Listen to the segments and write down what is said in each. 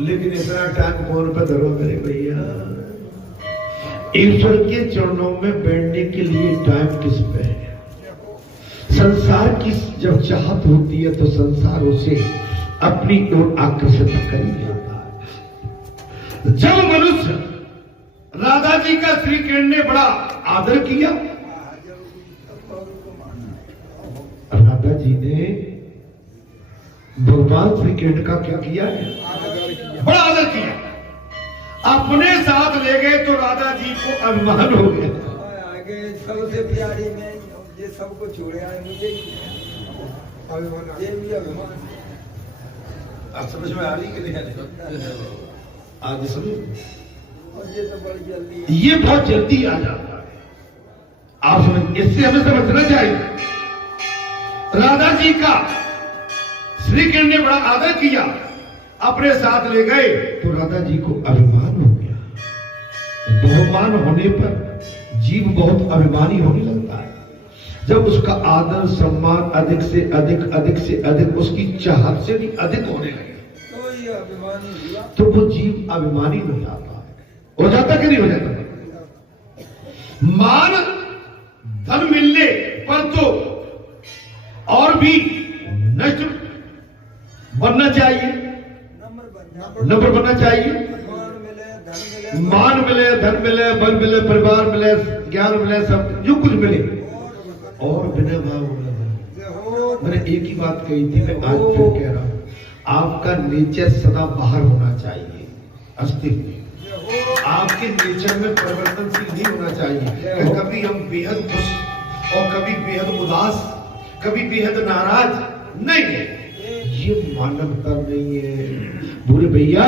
लेकिन इतना टाइम कौन पे धरो मेरे भैया। ईश्वर के चरणों में बैठने के लिए टाइम किस पे है? संसार की जब चाहत होती है तो संसार उसे अपनी ओर आकर्षित कर ही लेता है। जब मनुष्य राधा जी का श्री कृष्ण ने बड़ा आदर किया, राधा जी ने भगवान श्री कृष्ण का क्या किया है? बड़ा आदर किया। अपने साथ ले गए तो राधा जी को अभिमान हो गया। आगे सबसे प्यारी में ये सबको छोड़े आए, मुझे ये भी अभिमान। आप समझ में आ रही कि नहीं? आज सुनो, और ये तो बड़ी जल्दी, ये बहुत जल्दी आ जाता है। आप समझ, इससे हमें समझना चाहिए। राधा जी का श्री कृष्ण ने बड़ा आदर किया, अपने साथ ले गए तो राधा जी को अभिमान हो गया। बहुमान होने पर जीव बहुत अभिमानी होने लगता है। जब उसका आदर सम्मान अधिक से अधिक उसकी चाहत से भी अधिक होने लगे तो ये अभिमानी हुआ, तो वो जीव अभिमानी हो जाता है। हो जाता कि नहीं हो जाता? मान धन मिलने पर तो और भी नष्ट बनना चाहिए, नम्र बनना चाहिए। मान मिले, धन मिले, बल मिले, परिवार मिले, ज्ञान मिले, सब जो कुछ मिले, और बिना भाव होना। मैंने एक ही बात कही थी, मैं आज फिर कह रहा हूं, आपका नेचर सदा बाहर होना चाहिए, अस्तित्व। आपके नेचर में परिवर्तनशील नहीं होना चाहिए। कभी हम बेहद खुश और कभी बेहद उदास, कभी बेहद नाराज नहीं है, ये मानवता नहीं है। बुरे भैया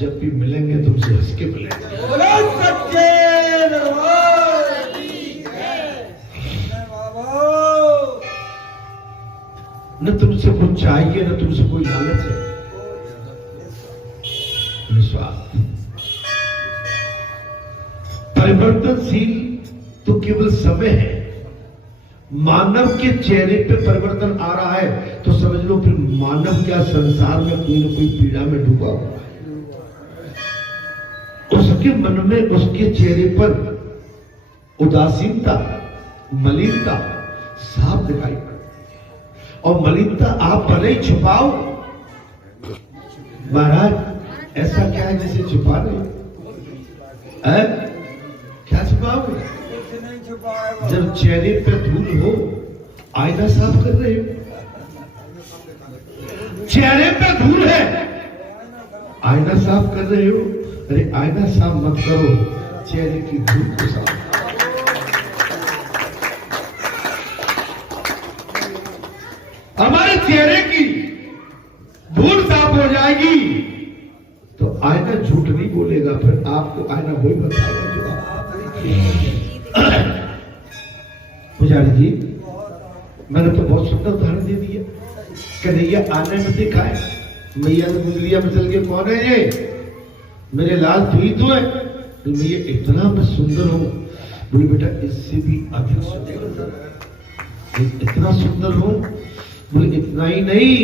जब भी मिलेंगे तुमसे हंस के मिलेंगे। न तुमसे कुछ चाहिए, न तुमसे कोई लालच है, निस्वार्थ। परिवर्तनशील तो केवल समय है। मानव के चेहरे पे परिवर्तन आ रहा है तो समझ लो फिर मानव क्या संसार में कोई न कोई पीड़ा में डूबा हुआ है। उसके मन में, उसके चेहरे पर उदासीनता, मलिनता साफ दिखाई पड़ती है। और मलिनता आप भले ही छुपाओ, महाराज ऐसा क्या है जिसे छुपा रहे? क्या छुपाओगे? जब चेहरे पे धूल हो, आईना साफ कर रहे हो। चेहरे पे धूल है, आईना साफ कर रहे हो। अरे आईना साफ मत करो, चेहरे की धूल को साफ। हमारे चेहरे की धूल साफ हो जाएगी तो आईना झूठ नहीं बोलेगा, फिर आपको आईना वही बताएगा जो आप। पुजारी जी, मैंने तो बहुत सुंदर उदाहरण दे दिया। कन्हैया आने में दिखाए, मैया ने मुंगलिया में चल के, कौन है ये? मेरे लाल तू ही तो है। मैया इतना मैं सुंदर हूँ। बोली बेटा इससे भी अधिक सुंदर, इतना सुंदर हूँ। बोले इतना ही नहीं,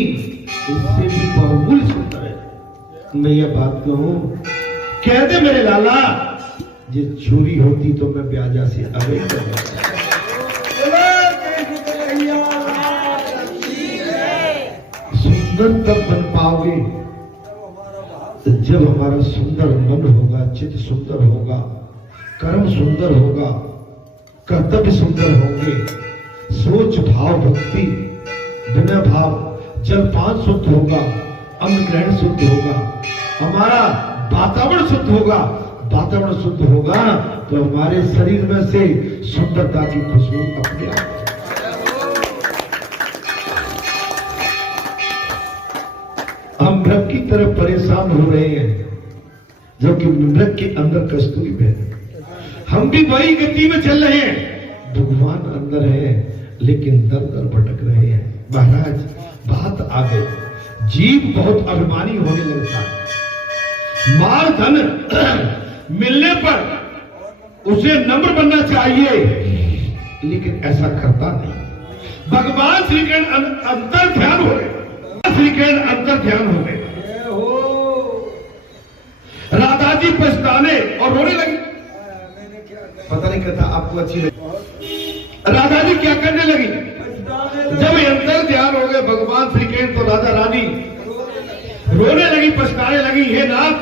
इससे भी बहुमूल्य सुंदर है। मैया बात कहूं, कह दे मेरे लाला, ये चोरी होती तो मैं ब्याजा से अवे कर देता। सुंदर तब बन पाओगे जब हमारा सुंदर मन होगा, चित्त सुंदर होगा, कर्म सुंदर होगा, कर्तव्य सुंदर होंगे, सोच भाव भक्ति बिना भाव, जलपान शुद्ध होगा, अन्न ग्रहण शुद्ध होगा, हमारा वातावरण शुद्ध होगा। वातावरण शुद्ध होगा तो हमारे शरीर में से सुंदरता की खुशबू अपने आप। हम मृग की तरफ परेशान हो रहे हैं, जो कि मृग के अंदर कस्तूरी बह रही है। हम भी वही गति में चल रहे हैं, भगवान अंदर है लेकिन दर दर भटक रहे हैं। महाराज बात आ गई, जीव बहुत अभिमानी होने लगता है। माल धन मिलने पर उसे नम्र बनना चाहिए, लेकिन ऐसा करता नहीं। भगवान श्री कृष्ण अंतर ध्यान हो रहे, श्री श्रीकृष्ण अंतर ध्यान हो गए। जय हो। राधा जी पछताने और रोने लगी। मैंने क्या कहा? पता नहीं कथा आपको अच्छी लगी। राधा जी क्या करने लगी? जब अंतर ध्यान हो गए भगवान श्री कृष्ण तो राधा रानी रोने लगी, पछताने लगी। हे नाथ,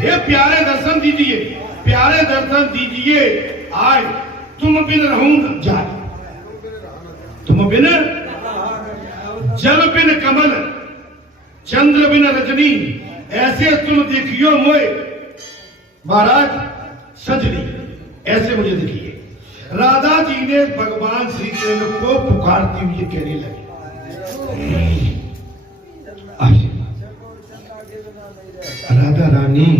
हे प्यारे दर्शन दीजिए, प्यारे दर्शन दीजिए। आज तुम बिन रहूं न जाए, तुम बिन जल बिन कमल, चंद्र बिन रजनी, ऐसे तुम देखियो मोए महाराज सजनी, ऐसे मुझे देखिए। राधा जी ने भगवान श्री कृष्ण को पुकारती हुई कहने लगी। राधा रानी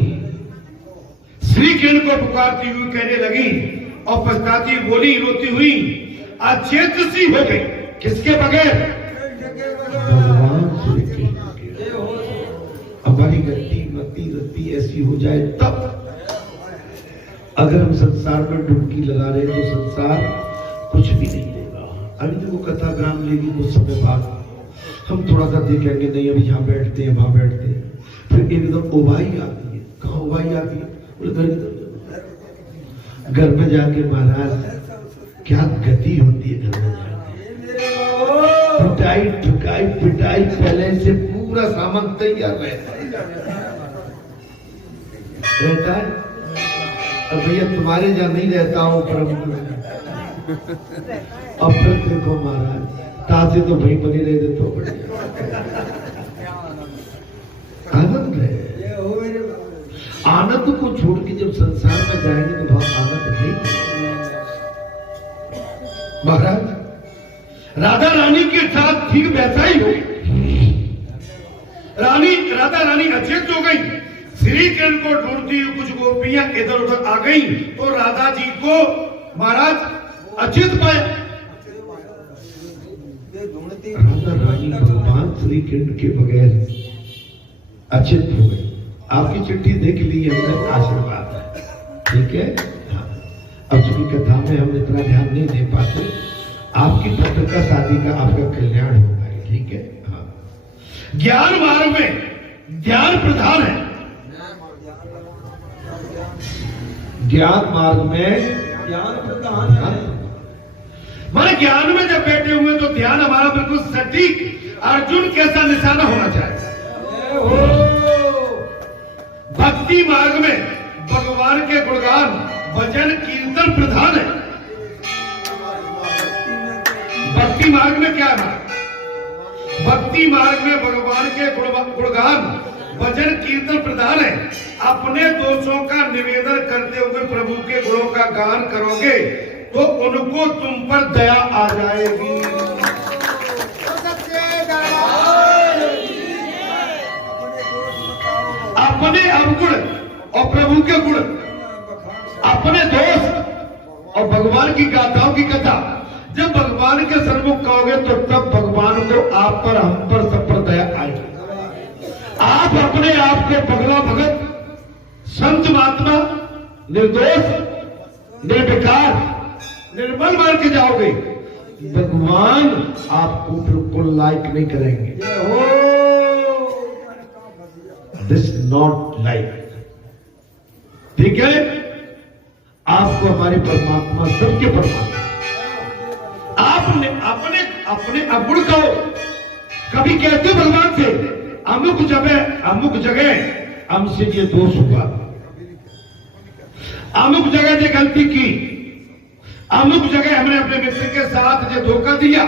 श्री कृष्ण को पुकारती हुई कहने लगी और पछताती बोली, रोती हुई, अचेत सी हो गई। किसके बगैर? भगवान श्री कृष्ण के। हमारी गति मति रति ऐसी हो जाए तब, अगर हम संसार में डुबकी लगा रहे हैं तो संसार कुछ भी नहीं देगा। अभी देखो कथा ग्राम लेगी कुछ समय बाद, हम थोड़ा सा देखेंगे, नहीं अभी यहाँ बैठते हैं वहां बैठते हैं, फिर एकदम उबाई आती है। कहाँ उबाई आती है? बोले घर में जाके महाराज क्या गति होती है। घर में जाके पिटाई ठुकाई पिटाई, पहले से पूरा सामान तैयार रहता है। अब भैया तुम्हारे जहाँ नहीं रहता हूँ पर अब फिर देखो महाराज ताजे तो वहीं बने रहे थे तो बढ़िया आनंद है। आनंद को छोड़ के जब संसार में जाएंगे तो बहुत आनंद नहीं। महाराज राधा रानी के साथ ठीक वैसा ही हो। राधा रानी अचेत हो गई। श्री कृष्ण को ढूंढती हुई कुछ गोपियां इधर उधर आ गई तो राधा जी को महाराज अचेत पाया। राधा रानी भगवान श्री कृष्ण के बगैर अचेत हो गई। आपकी चिट्ठी देख ली, हमने आशीर्वाद है, ठीक है। हाँ। अब चूंकि कथा में हम इतना ध्यान नहीं दे पाते, आपकी पत्रिका शादी का आपका कल्याण होगा, ठीक है। हाँ। ज्ञान मार्ग में ध्यान प्रधान है। ज्ञान मार्ग में ज्ञान प्रधान है। माने ज्ञान में जब बैठे हुए तो ध्यान हमारा बिल्कुल सटीक अर्जुन कैसा निशाना होना चाहिए। भक्ति मार्ग में भगवान के गुणगान भजन कीर्तन प्रधान है। भक्ति मार्ग में क्या है? भक्ति मार्ग में भगवान के गुणगान भजन कीर्तन प्रधान है। अपने दोषों का निवेदन करते हुए प्रभु के गुणों का गान करोगे तो उनको तुम पर दया आ जाएगी। अपने अवगुण और प्रभु के गुण, अपने दोष और भगवान की गाथाओं की कथा जब भगवान के सन्मुख कहोगे तो तब भगवान को आप पर, हम पर, सब पर दया आएगी। आप अपने आप को पगला भगत, संत महात्मा, निर्दोष, निर्विकार, निर्मल मान के जाओगे, भगवान आपको बिल्कुल लाइक नहीं करेंगे। दिस नॉट लाइक, ठीक है। आपको हमारे परमात्मा, सबके परमात्मा, आपने अपने अपने अवगुण कहो। कभी कहते हो भगवान से अमुक जगह हमसे ये दोष हुआ, अमुक जगह ये गलती की, अमुक जगह हमने अपने मित्र के साथ ये धोखा दिया,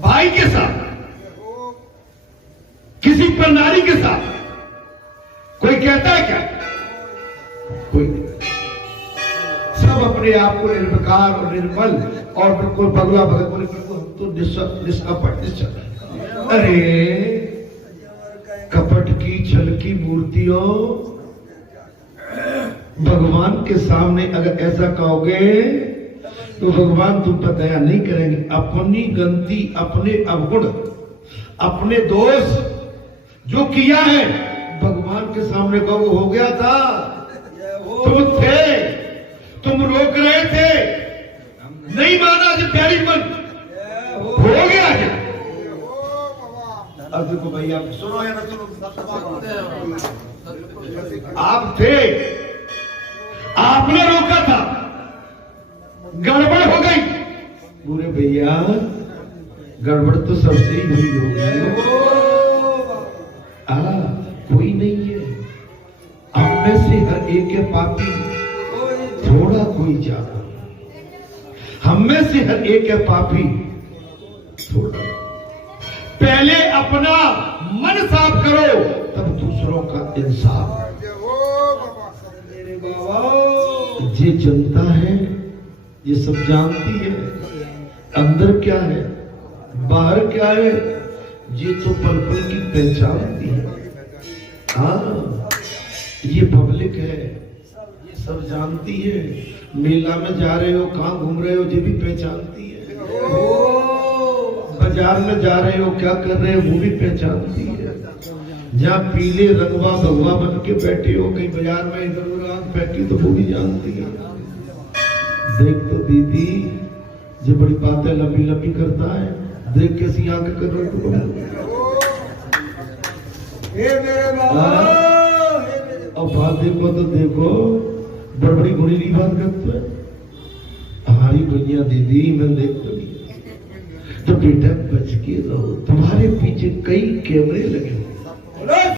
भाई के साथ, किसी प्रणाली के साथ। कोई कहता है क्या? कोई नहीं। सब अपने आप को निर्विकार और निर्मल और बिल्कुल भगवा भगत बोले, बिल्कुल तो निष्कपट। अरे कपट की छल की मूर्तियों, भगवान के सामने अगर ऐसा कहोगे तो भगवान तुम पर दया नहीं करेंगे। अपनी गलती, अपने अवगुण, अपने दोष जो किया है भगवान के सामने कहो, हो गया था, तुम थे, तुम रोक रहे थे, नहीं माना, प्यारी मन हो गया है। बात देखो भाई, आप सुनो या ना सुनो, आप थे, आपने रोका था, गड़बड़ हो गई। पूरे भैया गड़बड़ तो सबसे ही हुई होगी। कोई नहीं है, हम में से हर एक के पापी, थोड़ा कोई ज्यादा। हम में से हर एक है पापी, थोड़ा। पहले अपना मन साफ करो, तब दूसरों का इंसाफ। ये जनता है, ये सब जानती है अंदर क्या है बाहर क्या है, ये तो पल पल की पहचानती है। हाँ, ये पब्लिक है, ये सब जानती है। मेला में जा रहे हो, कहाँ घूम रहे हो, ये भी पहचानती है। बाजार में जा रहे हो, क्या कर रहे हो, वो भी पहचानती है। जहाँ पीले रंगवा भगवा बन के बैठे हो, कहीं बाजार में इधर उधर आंख बैठी, तो वो भी जानती है। देख तो दीदी, जो बड़ी बातें लंबी लंबी करता है, देख कैसी आंख कर रहे और बात देखो तो देखो, बड़ी गुणीली बात करते है। हमारी भैया दीदी मैं देख तो नहीं, तो बेटा बच के रहो, तुम्हारे पीछे कई कैमरे लगे हो।